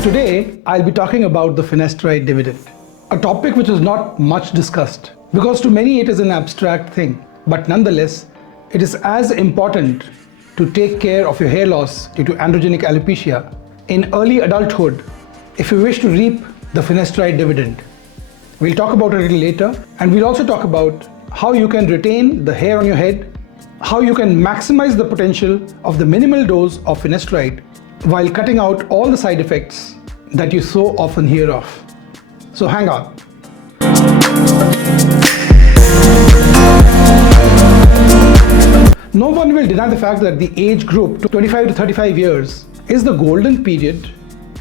So today I'll be talking about the finasteride dividend, a topic which is not much discussed because to many it is an abstract thing, but nonetheless it is as important to take care of your hair loss due to androgenic alopecia in early adulthood if you wish to reap the finasteride dividend. We'll talk about it a little later, and we'll also talk about how you can retain the hair on your head, how you can maximize the potential of the minimal dose of finasteride while cutting out all the side effects that you so often hear of. So hang on. No one will deny the fact that the age group 25 to 35 years is the golden period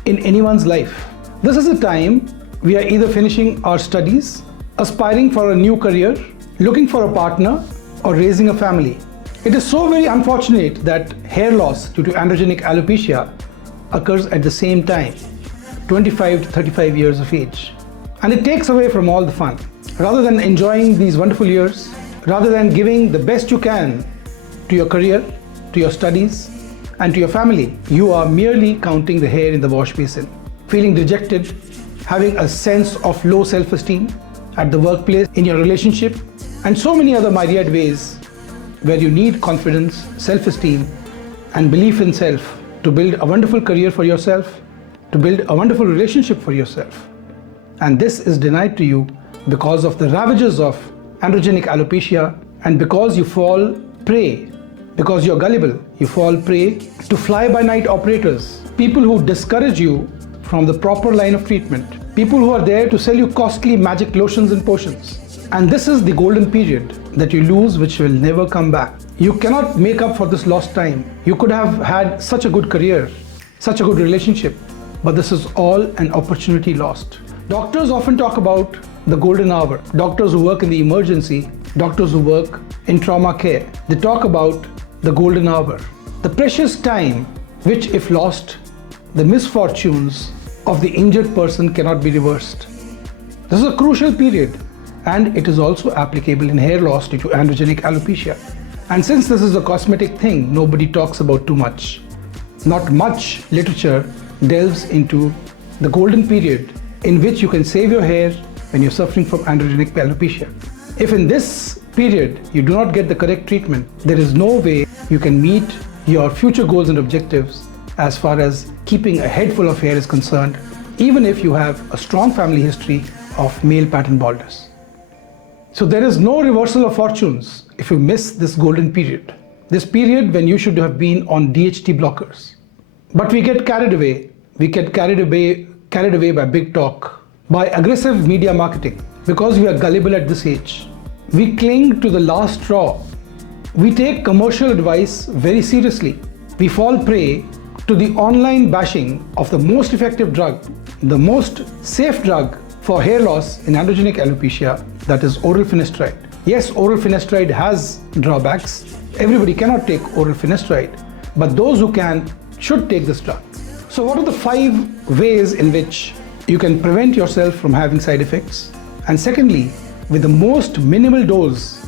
in anyone's life. This is the time we are either finishing our studies, aspiring for a new career, looking for a partner, or raising a family. It is so very unfortunate that hair loss due to androgenic alopecia occurs at the same time, 25 to 35 years of age. And it takes away from all the fun. Rather than enjoying these wonderful years, rather than giving the best you can to your career, to your studies, and to your family, you are merely counting the hair in the wash basin, feeling dejected, having a sense of low self-esteem at the workplace, in your relationship, and so many other myriad ways where you need confidence, self-esteem, and belief in self to build a wonderful career for yourself, to build a wonderful relationship for yourself. And this is denied to you because of the ravages of androgenic alopecia, and because you fall prey, because you're gullible, you fall prey to fly-by-night operators, people who discourage you from the proper line of treatment, people who are there to sell you costly magic lotions and potions. And this is the golden period that you lose, which will never come back. You cannot make up for this lost time. You could have had such a good career, such a good relationship, but this is all an opportunity lost. Doctors often talk about the golden hour. Doctors who work in the emergency, doctors who work in trauma care, they talk about the golden hour, the precious time which, if lost, the misfortunes of the injured person cannot be reversed. This is a crucial period, and it is also applicable in hair loss due to androgenic alopecia. And since this is a cosmetic thing, nobody talks about too much. Not much literature delves into the golden period in which you can save your hair when you're suffering from androgenic alopecia. If in this period you do not get the correct treatment, there is no way you can meet your future goals and objectives as far as keeping a head full of hair is concerned, even if you have a strong family history of male pattern baldness. So there is no reversal of fortunes if you miss this golden period, this period when you should have been on DHT blockers. But we get carried away. We get carried away by big talk, by aggressive media marketing, because we are gullible at this age. We cling to the last straw. We take commercial advice very seriously. We fall prey to the online bashing of the most effective drug, the most safe drug for hair loss in androgenic alopecia, that is oral finasteride. Yes, oral finasteride has drawbacks. Everybody cannot take oral finasteride, but those who can should take this drug. So what are the 5 ways in which you can prevent yourself from having side effects? And secondly, with the most minimal dose,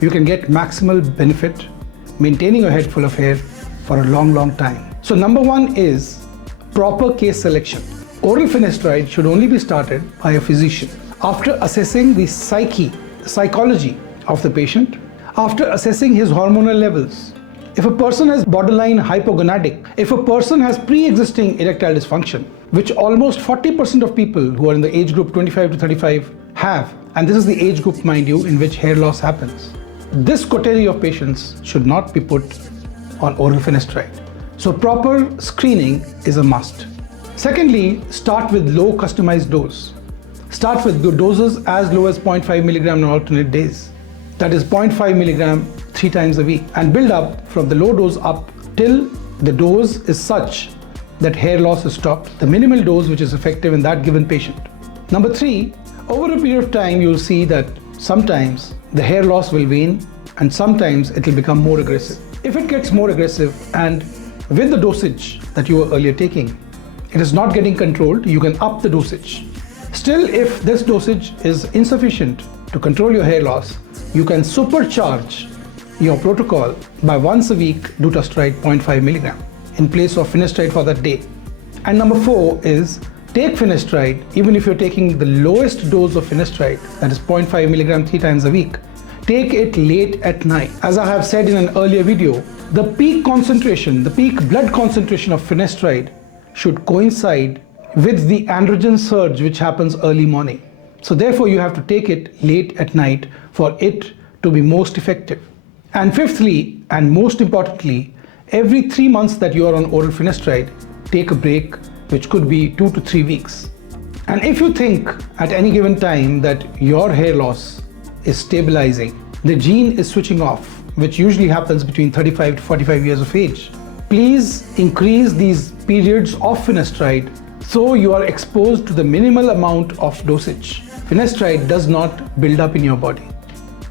you can get maximal benefit, maintaining a head full of hair for a long time. So number 1 is proper case selection. Oral finasteride should only be started by a physician after assessing the psychology of the patient, after assessing his hormonal levels. If a person has borderline hypogonadic, if a person has pre-existing erectile dysfunction, which almost 40% of people who are in the age group 25 to 35 have, and this is the age group, mind you, in which hair loss happens, this category of patients should not be put on oral finasteride. So proper screening is a must. Secondly, start with low customized dose. Start with doses as low as 0.5 milligram on alternate days. That is 0.5 milligram 3 times a week, and build up from the low dose up till the dose is such that hair loss is stopped, the minimal dose which is effective in that given patient. Number 3, over a period of time you'll see that sometimes the hair loss will wane and sometimes it will become more aggressive. If it gets more aggressive and with the dosage that you were earlier taking, it is not getting controlled, you can up the dosage. Still, if this dosage is insufficient to control your hair loss, you can supercharge your protocol by once a week dutasteride 0.5 milligram in place of finasteride for that day. And number 4 is take finasteride even if you're taking the lowest dose of finasteride, that is 0.5 milligram 3 times a week. Take it late at night. As I have said in an earlier video, the peak concentration, the peak blood concentration of finasteride should coincide with the androgen surge which happens early morning. So therefore you have to take it late at night for it to be most effective. And fifthly, and most importantly, every 3 months that you are on oral finasteride, take a break, which could be 2 to 3 weeks. And if you think at any given time that your hair loss is stabilizing, the gene is switching off, which usually happens between 35 to 45 years of age, please increase these periods of finasteride so you are exposed to the minimal amount of dosage. Finasteride does not build up in your body.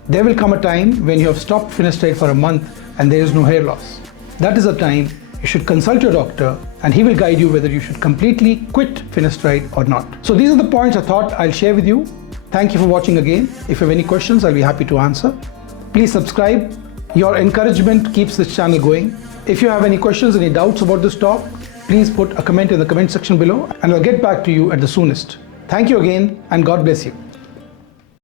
There will come a time when you have stopped finasteride for a month and there is no hair loss. That is a time you should consult your doctor and he will guide you whether you should completely quit finasteride or not. So these are the points I thought I'll share with you. Thank you for watching again. If you have any questions, I'll be happy to answer. Please subscribe. Your encouragement keeps this channel going. If you have any questions, any doubts about this talk, please put a comment in the comment section below and I'll get back to you at the soonest. Thank you again and God bless you.